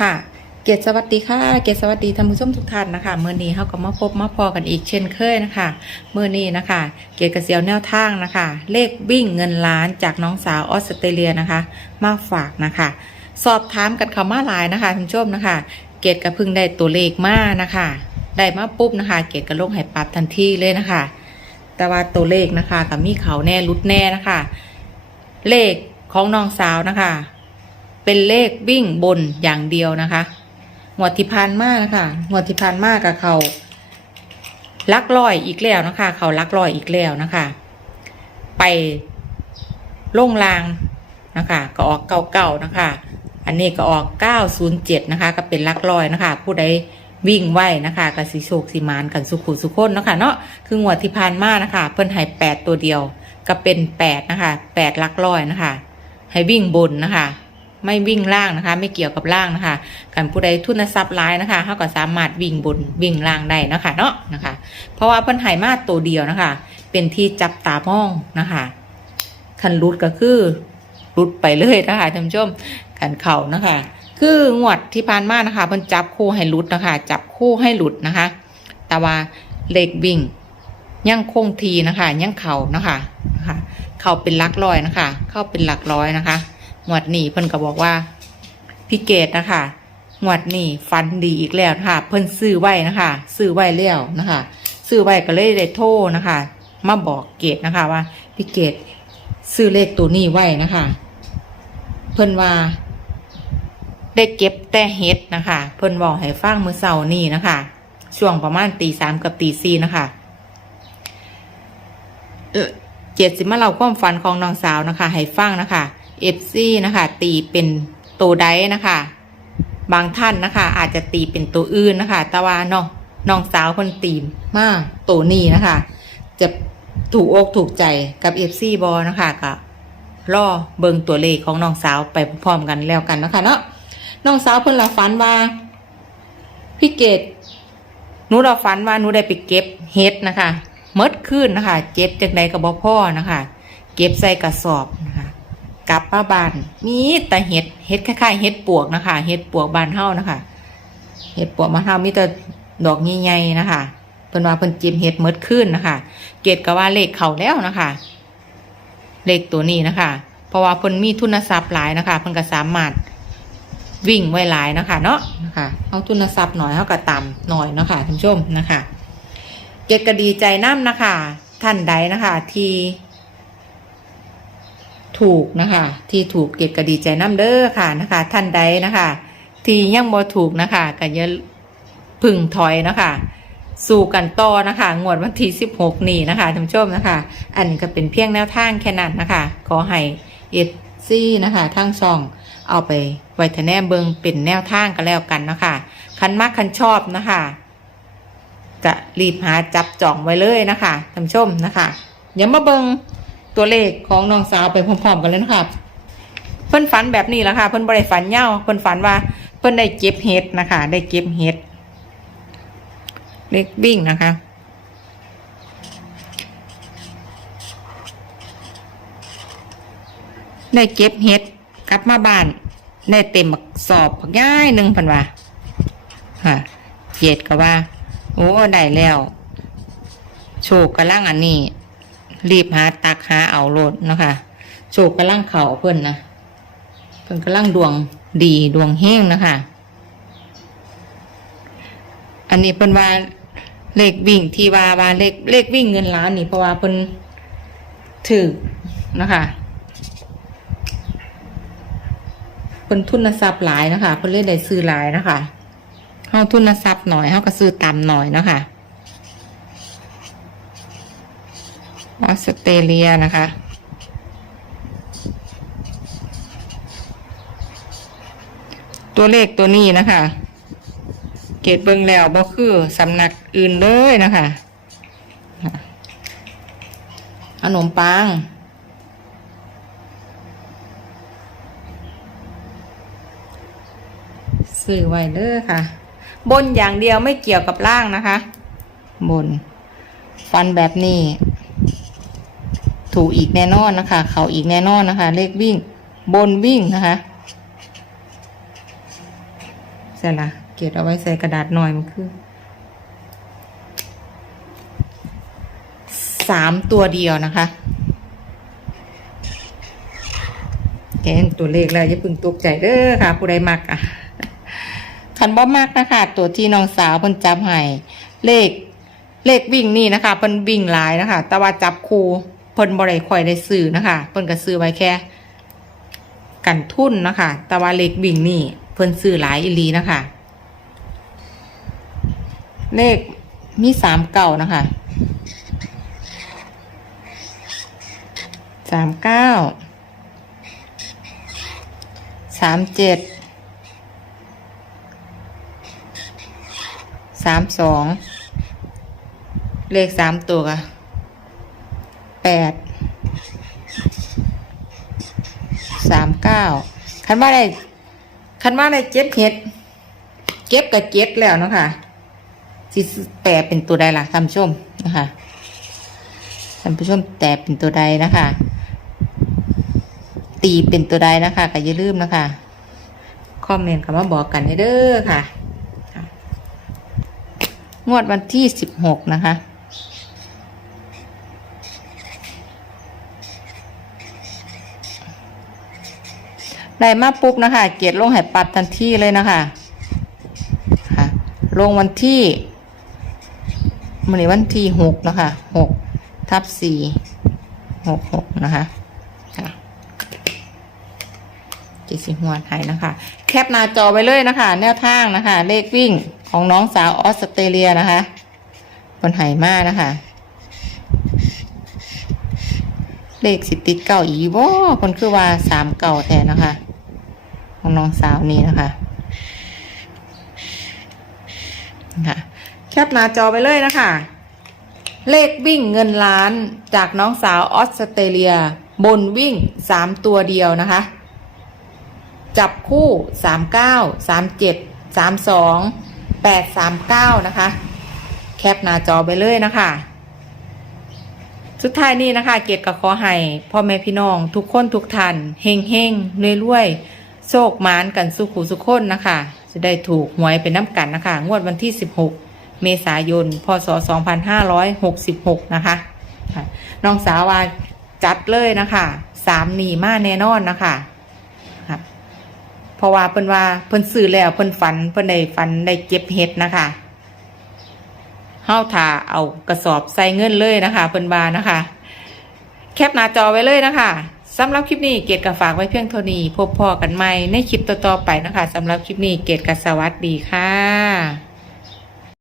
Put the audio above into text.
ค่ะเกศสวัสดีค่ะ เกศสวัสดีท่านผู้ชมทุกท่านนะคะเมื่อนี้เขาก็มาพบมาพอกันอีกเช่นเคยนะคะเมื่อนี้นะคะ เกศกระเสียวแนวทางนะคะ เลขวิ่งเงินล้านจากน้องสาวออสเตรเลียนะคะ มาฝากนะคะ สอบถามกันเขามาหลายนะคะท่านผู้ชมนะคะ เกศก็เพิ่งได้ตัวเลขมานะคะ ได้มาปุ๊บนะคะ เกศก็ลงให้ปรับทันทีเลยนะคะ แต่ว่าตัวเลขนะคะกับมีเขาแน่รุดแน่นะคะ เลขของน้องสาวนะคะ เป็นเลขวิ่งบนอย่างเดียวนะคะหวดที่พานมากนะคะหวดที่พานมากกับเขาลักลอยอีกแล้วนะคะ เขาลักลอยอีกแล้วนะคะ ไปล่งรางนะคะ ก็ออกเก่าๆนะคะ อันนี้ก็ออก 907 นะคะ ก็เป็นลักลอยนะคะ ผู้ใดวิ่งไหวนะคะกับสีโชคสีมานกันสุขุสุขคนนะคะเนาะคืองวดที่ผ่านมานะคะ เพิ่นให้8ตัวเดียว ก็เป็น8นะคะ8ลักลอยนะคะ ให้วิ่งบนนะคะ ไม่วิ่งล่างนะคะ ไม่เกี่ยวกับล่างนะคะการผู้ใดทุนทรัพย์ร้ายนะคะเขาก็สามารถวิ่งบนวิ่งล่างได้นะคะเนาะนะคะ เพราะว่าเพิ่นไหมาตัวเดียวนะคะ เป็นที่จับตามองนะคะคันรุดก็คือรุดไปเลยนะคะท่านผู้ชมคันเข่านะคะ คืองวดที่ผ่านมานะคะเพิ่นจับคู่ให้รุดนะคะ จับคู่ให้หลุดนะคะ แต่ว่าเลขวิ่งยังคงทีนะคะยังเข่านะคะนะคะ เข้าเป็นหลักร้อยนะคะ เข้าเป็นหลักร้อยนะคะ งวดนี้เพิ่นก็บอกว่าพี่เกดนะคะงวดนี้ฟันดีอีกแล้วนะคะเพิ่นซื้อไว้นะคะซื้อไว้แล้วนะคะซื้อไว้ก็เลยได้โทรนะคะ มาบอกเกดนะคะว่าพี่เกดซื้อเลขตัวนี้ไว้นะคะ เพิ่นว่า ได้เก็บแต่เฮ็ดนะคะ เพิ่นบอกให้ฟังมือเช้านี้นะคะ ช่วงประมาณตีสามกับตีสี่นะคะเออเจ็ดสิมาเล่าความฝันของน้องสาวนะคะ ให้ฟังนะคะ เอฟซีนะคะ ตีเป็นตัวใดนะคะ บางท่านนะคะ อาจจะตีเป็นตัวอื่นนะคะ แต่ว่าน้องน้องสาวคนตีมากตัวนี้นะคะ จะถูกอกถูกใจกับเอฟซีบอนะคะก็รอเบิงตัวเลขของน้องสาวไปพร้อมกันแล้วกันนะคะเนาะน้องสาวเพิ่นละฝันว่าพี่เกดหนูเราฝันว่าหนูได้ไปเก็บเห็ดนะคะเมดขึ้นนะคะ เจ็บจากใดกับบ่พ่อนะคะ เก็บใส่กระสอบนะคะ กลับมาบ้านมีแต่เห็ดเห็ดคล้ายๆเห็ดปวกนะคะเห็ดปวกบานเฮานะคะเห็ดปวกมาเฮามีแต่ดอกใหญ่ๆนะคะเพิ่นว่าเพิ่นจิ้มเห็ดเมดขึ้นนะคะ เกดก็ว่าเลขเข้าแล้วนะคะ เลขตัวนี้นะคะ เพราะว่าเพิ่นมีทุนทรัพย์หลายนะคะเพิ่นก็สามารถวิ่งไว้หลายนะคะ เนาะนะคะเอาทุนทรัพย์หน่อยเขาก็ต่ำหน่อยเนาะคะท่านผู้ชมนะคะ เกดก็ดีใจน้ำนะคะ ท่านใดนะคะ ที่ ถูกนะคะ ที่ถูกเกดก็ดีใจน้ำเด้อค่ะนะคะ ท่านใดนะคะ ที่ยังบ่ถูกนะคะก็อย่าพึ่งถอยนะคะสู่กันต่อนะคะงวดวันที่16 นี้นะคะท่านผู้ชมนะคะ อันก็เป็นเพียงแนวทางแค่นั้นนะคะ ขอให้เอฟซี่นะคะทั้งช่องเอาไปไว้ทแนมเบิงเป็นแนวทางกันแล้วกันนะคะคันมักคันชอบนะคะจะรีบหาจับจองไว้เลยนะคะท่านผู้ชมนะคะเดี๋ยวมาเบิง ตัวเลขของน้องสาวไปพร้อมๆกันเลยนะคะเพิ่นฝันแบบนี้แหละค่ะ เพิ่นบริฝันเย่าเพิ่นฝันว่าเพิ่นได้เก็บเห็ดนะคะ ได้เก็บเห็ดเลขวิ่งนะคะได้เก็บเห็ดกลับมาบ้านได้เต็มสอบบักย่ายหนึ่งพันว่าค่ะเจ็ดก็ว่า โอ้ได้แล้ว โชคกระลังอันนี้ รีบหาตักหาเอาโลดเนาะคะโชคกระลังเข่าเพื่อนนะเพื่อนกระลังดวงดีดวงเฮงนะคะ อันนี้เพิ่นว่าเลขวิ่งที่ว่าว่าเลขเลขวิ่งเงินล้านนี่เพราะว่าเพิ่นถือนะคะเพิ่นทุนทรัพย์หลายนะคะเพิ่นเล่นได้ซื้อหลายนะคะเฮาทุนทรัพย์หน่อยเฮาก็ซื้อตามหน่อยนะคะ ออสเตรเลียนะคะ ตัวเลขตัวนี้นะคะ เกตเบิงแล้วบ่คือสำนักอื่นเลยนะคะขนมปังซื้อไว้เด้อค่ะ บนอย่างเดียวไม่เกี่ยวกับล่างนะคะ บน ฟันแบบนี้ ถูกอีกแน่นอนนะคะ เขาอีกแน่นอนนะคะ เลขวิ่ง บนวิ่งนะคะช่ละเกตเอาไว้ใส่กระดาษหน่อยมันคือสามตัวเดียวนะคะแกงตัวเลขแล้วอย่าพึ่งตกใจเด้อค่ะ ผู้ใดมักอะคันบ่มักนะคะ ตัวที่น้องสาวเพิ่นจับให้เลขเลขวิ่งนี่นะคะเพิ่นวิ่งหลายนะคะ แต่ว่าจับคู เพิ่นบ่ได้ค่อยได้ซื้อนะคะเพิ่นก็ซื้อไว้แค่ กันทุนนะคะแต่ว่าเลขวิ่งนี่เพิ่นซื้อหลายอีลีนะคะ เลขมีสามเก่านะคะสามเก้าสามเจ็ดสามสองเลขสามตัวค่ะ แปดสามเก้าคันว่าได้คันว่าได้เจ็ดเห็ด เก็บกับเจ็ดแล้วนะคะสิแปลเป็นตัวใดล่ะท่านผู้ชมนะคะท่านผู้ชมแต่เป็นตัวใดนะคะ ตีเป็นตัวใดนะคะก็อย่าลืมนะคะคอมเมนต์คำว่าบอกกันเด้อค่ะ งวดวันที่สิบหกนะคะ ได้มาปุ๊บนะคะ เกียรติลงใหายปัดทันทีเลยนะคะค่ะลงวันที่มันนี้วันที่หกนะคะหกทับสี่หกหกนะคะค่ะเจ็ดสิบหัวไทยนะคะ แคปหน้าจอไปเลยนะคะ แนวทางนะคะ เลขวิ่งของน้องสาวออสเตรเลียนะคะคนไหมากนะคะเลขสิติดเก่าอีบ่คนคือว่าสามเก่าแทนนะคะ ของน้องสาวนี่นะคะค่ะแคปหน้าจอไปเลยนะคะ เลขวิ่งเงินล้านจากน้องสาวออสเตรเลีย บนวิ่งสามตัวเดียวนะคะ จับคู่สามเก้าสามเจ็ดสามสองแปดสามเก้านะคะ แคปหน้าจอไปเลยนะคะสุดท้ายนี้นะคะ เกียรติกับขอให้พ่อแม่พี่น้อง ทุกคนทุกท่านเฮงเฮงรวยรวยๆ โชคมานกันสุขุสุขคนนะคะ จะได้ถูกหวยเป็นน้ำกันนะคะ งวดวันที่ 16 เมษายน พศ 2566 นะคะ น้องสาวว่าจัดเลยนะคะสามหนีมาแน่นอนนะคะค่ะเพราะว่าเพิ่นว่าเพิ่นซื้อแล้วเพิ่นฝันเพิ่นได้ฝันได้เก็บเห็ดนะคะเฮาถ่าเอากระสอบใส่เงินเลยนะคะเพิ่นว่านะคะ แคปหน้าจอไว้เลยนะคะ สำหรับคลิปนี้เกดกับฝากไว้เพียงเท่านี้ พบพอกันใหม่ในคลิปต่อๆไปนะคะสำหรับคลิปนี้เกดกับสวัสดีค่ะ